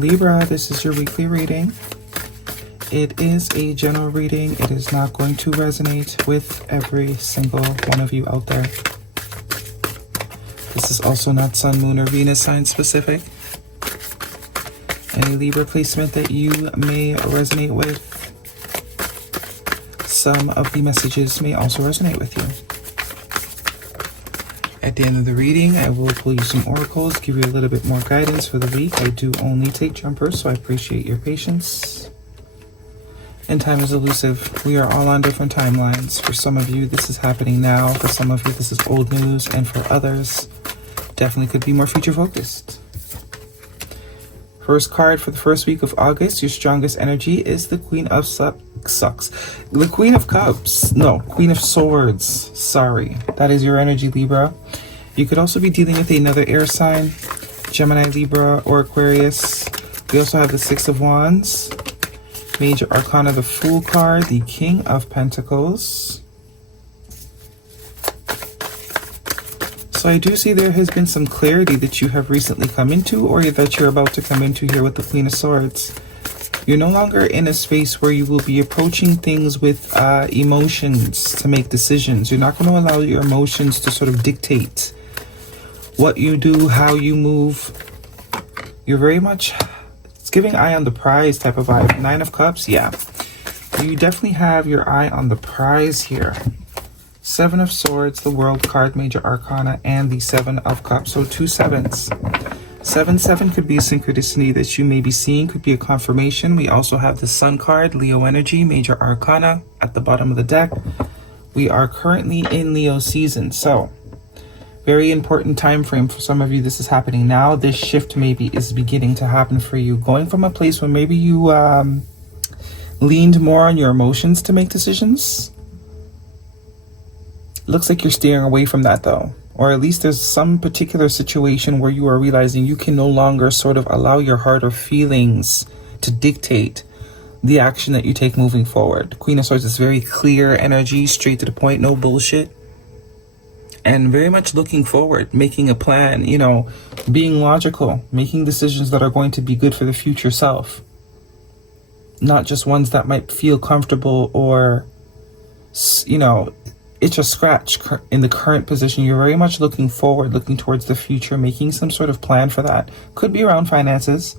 Libra, this is your weekly reading. It is a general reading. It is not going to resonate with every single one of you out there. This is also not Sun, Moon, or Venus sign specific. Any Libra placement that you may resonate with, some of the messages may also resonate with you. At the end of the reading, I will pull you some oracles, give you a little bit more guidance for the week. I do only take jumpers, so I appreciate your patience. And time is elusive. We are all on different timelines. For some of you, this is happening now. For some of you, this is old news. And for others, definitely could be more future focused. First card for the first week of August, your strongest energy is the Queen of the Queen of Cups. No, Queen of Swords. Sorry. That is your energy, Libra. You could also be dealing with another air sign, Gemini, Libra, or Aquarius. We also have the Six of Wands, Major Arcana, the Fool card, the King of Pentacles. So I do see there has been some clarity that you have recently come into, or that you're about to come into here with the Queen of Swords. You're no longer in a space where you will be approaching things with emotions to make decisions. You're not going to allow your emotions to sort of dictate what you do, how you move. You're very much, it's giving eye on the prize type of vibe. Nine of Cups, yeah. You definitely have your eye on the prize here. Seven of Swords, the World card, Major Arcana, and the Seven of Cups. So 2 sevens. 7-7 could be a synchronicity that you may be seeing, could be a confirmation. We also have the Sun card, Leo energy, Major Arcana at the bottom of the deck. We are currently in Leo season, so very important time frame for some of you. This is happening now. This shift maybe is beginning to happen for you, going from a place where maybe you leaned more on your emotions to make decisions. Looks like you're steering away from that though. Or at least there's some particular situation where you are realizing you can no longer sort of allow your heart or feelings to dictate the action that you take moving forward. Queen of Swords is very clear energy, straight to the point, no bullshit. And very much looking forward, making a plan, you know, being logical, making decisions that are going to be good for the future self. Not just ones that might feel comfortable or, you know, it's a scratch in the current position. You're very much looking forward, looking towards the future, making some sort of plan for that. Could be around finances.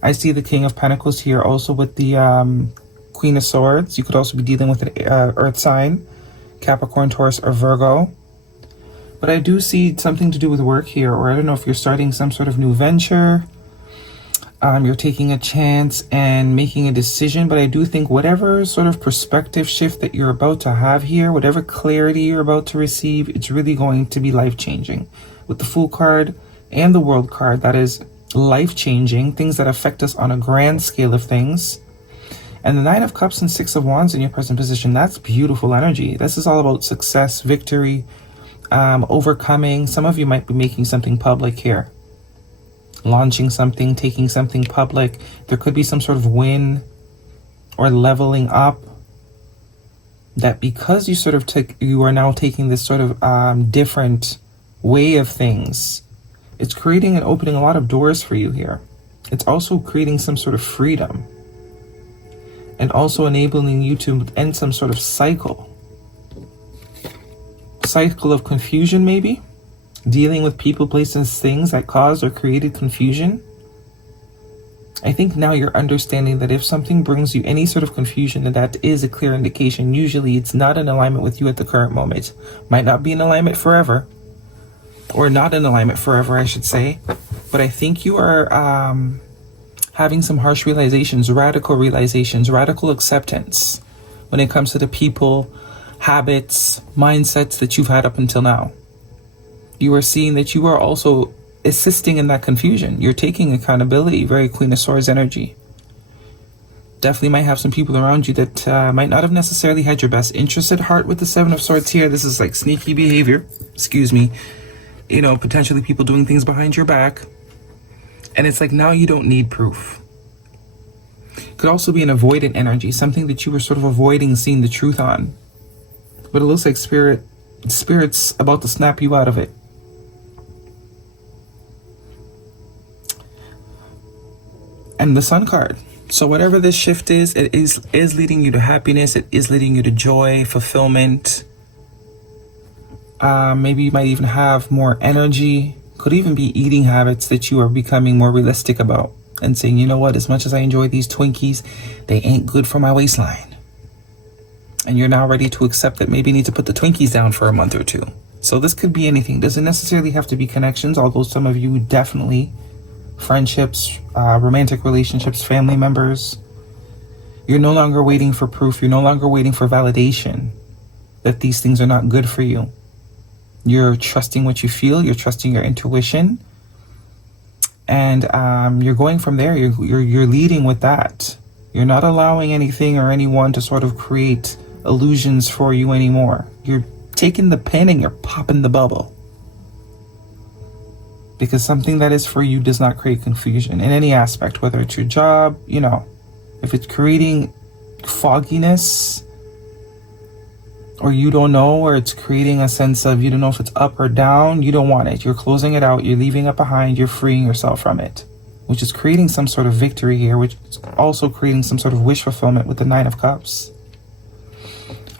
I see the King of Pentacles here also with the Queen of Swords. You could also be dealing with an earth sign, Capricorn, Taurus, or Virgo. But I do see something to do with work here, or I don't know if you're starting some sort of new venture. You're taking a chance and making a decision, but I do think whatever sort of perspective shift that you're about to have here, whatever clarity you're about to receive, it's really going to be life-changing. With the Fool card and the World card, that is life-changing, things that affect us on a grand scale of things. And the Nine of Cups and Six of Wands in your present position, that's beautiful energy. This is all about success, victory, overcoming. Some of you might be making something public here. Launching something, taking something public. There could be some sort of win or leveling up that because you sort of you are now taking this sort of different way of things, it's creating and opening a lot of doors for you here. It's also creating some sort of freedom and also enabling you to end some sort of cycle of confusion, maybe dealing with people, places, things that caused or created confusion. I think now you're understanding that if something brings you any sort of confusion, then that is a clear indication. Usually it's not in alignment with you at the current moment. Might not be in alignment forever, or not in alignment forever, I should say. But I think you are having some harsh realizations, radical acceptance when it comes to the people, habits, mindsets that you've had up until now. You are seeing that you are also assisting in that confusion. You're taking accountability, very Queen of Swords energy. Definitely might have some people around you that might not have necessarily had your best interest at heart with the Seven of Swords here. This is like sneaky behavior, excuse me. You know, potentially people doing things behind your back. And it's like now you don't need proof. Could also be an avoidant energy, something that you were sort of avoiding seeing the truth on. But it looks like Spirit's about to snap you out of it. and the Sun card. So whatever this shift is, it is leading you to happiness. It is leading you to joy, fulfillment. Maybe you might even have more energy. Could even be eating habits that you are becoming more realistic about and saying, you know what, as much as I enjoy these Twinkies, they ain't good for my waistline. And you're now ready to accept that maybe you need to put the Twinkies down for a month or two. So this could be anything. Doesn't necessarily have to be connections, although some of you definitely, friendships, romantic relationships, family members. You're no longer waiting for proof. You're no longer waiting for validation that these things are not good for you. You're trusting what you feel. You're trusting your intuition. And you're going from there. You're leading with that. You're not allowing anything or anyone to sort of create illusions for you anymore. You're taking the pin and you're popping the bubble. Because something that is for you does not create confusion in any aspect, whether it's your job, you know, if it's creating fogginess, or you don't know, or it's creating a sense of you don't know if it's up or down, you don't want it. You're closing it out. You're leaving it behind. You're freeing yourself from it, which is creating some sort of victory here, which is also creating some sort of wish fulfillment with the Nine of Cups.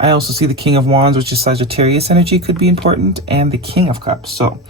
I also see the King of Wands, which is Sagittarius energy, could be important, and the King of Cups. So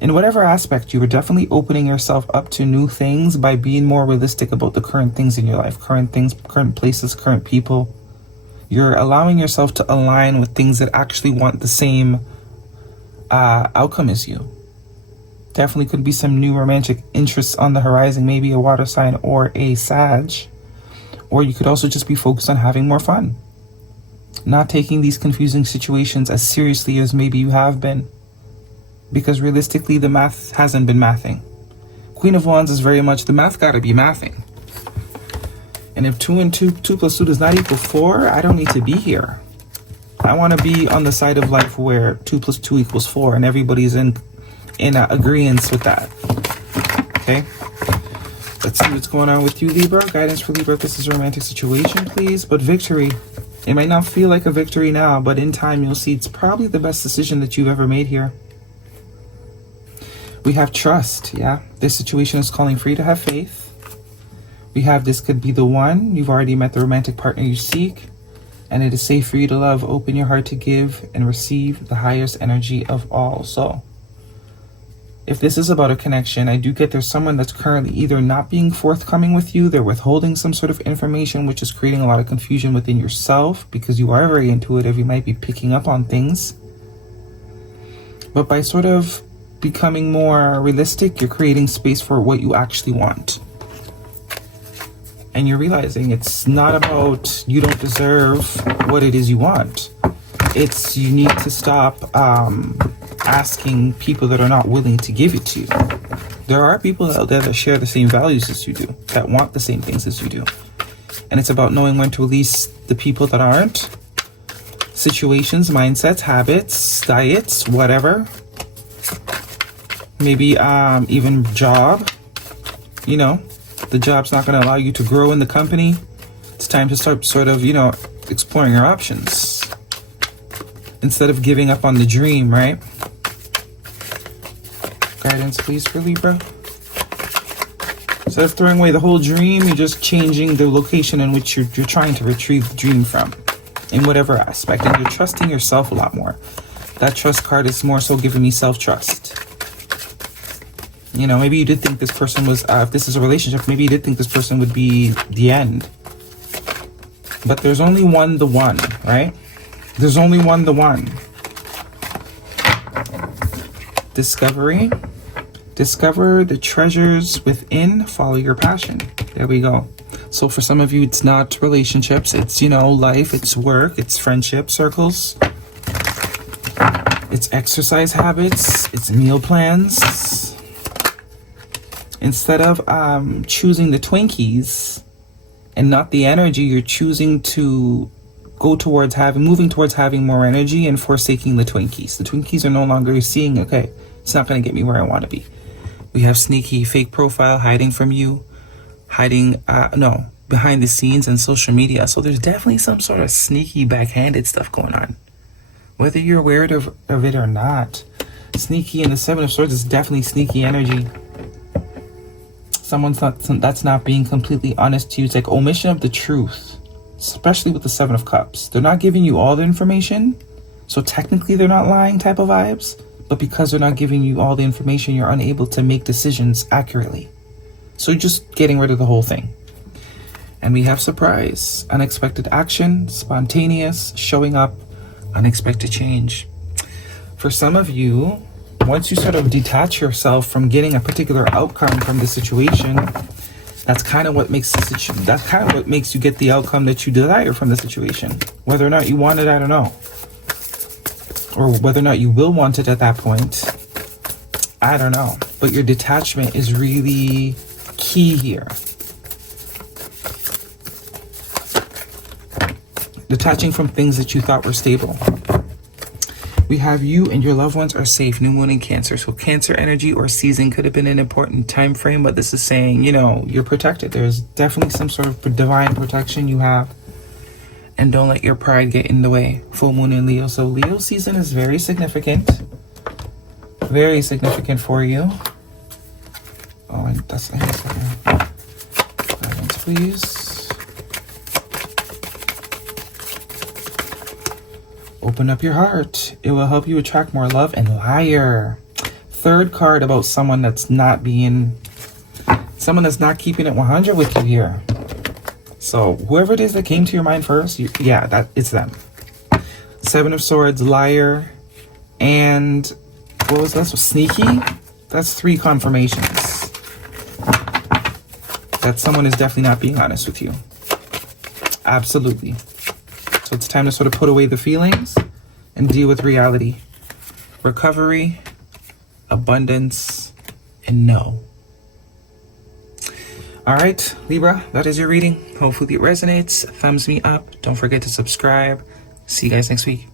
in whatever aspect, you are definitely opening yourself up to new things by being more realistic about the current things in your life, current things, current places, current people. You're allowing yourself to align with things that actually want the same outcome as you. Definitely could be some new romantic interests on the horizon, maybe a water sign or a Sag. Or you could also just be focused on having more fun. Not taking these confusing situations as seriously as maybe you have been. Because realistically, the math hasn't been mathing. Queen of Wands is very much the math gotta be mathing. And if 2 and 2 plus 2 does not equal 4, I don't need to be here. I want to be on the side of life where 2 plus 2 equals 4 and everybody's in agreement with that. Okay? Let's see what's going on with you, Libra. Guidance for Libra if this is a romantic situation, please. But victory. It might not feel like a victory now, but in time you'll see it's probably the best decision that you've ever made here. We have trust, yeah? This situation is calling for you to have faith. We have this could be the one. You've already met the romantic partner you seek. And it is safe for you to love. Open your heart to give and receive the highest energy of all. So if this is about a connection, I do get there's someone that's currently either not being forthcoming with you. They're withholding some sort of information, which is creating a lot of confusion within yourself because you are very intuitive. You might be picking up on things. But by sort of becoming more realistic, you're creating space for what you actually want. And you're realizing it's not about you don't deserve what it is you want. It's you need to stop asking people that are not willing to give it to you. There are people out there that share the same values as you do, that want the same things as you do. And it's about knowing when to release the people that aren't. Situations, mindsets, habits, diets, whatever. Maybe even job, you know. The job's not going to allow you to grow in the company. It's time to start sort of, you know, exploring your options. Instead of giving up on the dream, right? Guidance, please, for Libra. Instead of throwing away the whole dream, you're just changing the location in which you're trying to retrieve the dream from. In whatever aspect. And you're trusting yourself a lot more. That trust card is more so giving me self-trust. You know, maybe you did think this person was, if this is a relationship, maybe you did think this person would be the end. But there's only one, the one, right? There's only one, the one. Discovery. Discover the treasures within, follow your passion. There we go. So for some of you, it's not relationships. It's, you know, life, it's work, it's friendship circles. It's exercise habits, it's meal plans. Instead of choosing the Twinkies and not the energy, you're choosing to go towards moving towards having more energy and forsaking the Twinkies. The Twinkies are no longer seeing, okay, it's not going to get me where I want to be. We have sneaky fake profile hiding from you, hiding, behind the scenes and social media. So there's definitely some sort of sneaky backhanded stuff going on. Whether you're aware of it or not, sneaky in the Seven of Swords is definitely sneaky energy. that's not being completely honest to you. It's like omission of the truth, especially with the Seven of Cups. They're not giving you all the information, so technically they're not lying type of vibes, but because they're not giving you all the information, you're unable to make decisions accurately. So you're just getting rid of the whole thing. And we have surprise, unexpected action, spontaneous, showing up, unexpected change. For some of you, once you sort of detach yourself from getting a particular outcome from the situation, that's kind of what makes you get the outcome that you desire from the situation. Whether or not you want it, I don't know. Or whether or not you will want it at that point, I don't know. But your detachment is really key here. Detaching from things that you thought were stable. We have you and your loved ones are safe. New moon in Cancer. So Cancer energy or season could have been an important time frame, but this is saying, you know, you're protected. There's definitely some sort of divine protection you have. And don't let your pride get in the way. Full moon in Leo. So Leo season is very significant. Very significant for you. Oh, and that's the guidance, please. Open up your heart. It will help you attract more love. And Liar. Third card about someone that's not keeping it 100 with you here. So whoever it is that came to your mind first, it's them. Seven of Swords, Liar, and what was that? So Sneaky. That's 3 confirmations that someone is definitely not being honest with you. Absolutely. So it's time to sort of put away the feelings and deal with reality. Recovery, abundance, and no. All right, Libra, that is your reading. Hopefully it resonates. Thumbs me up. Don't forget to subscribe. See you guys next week.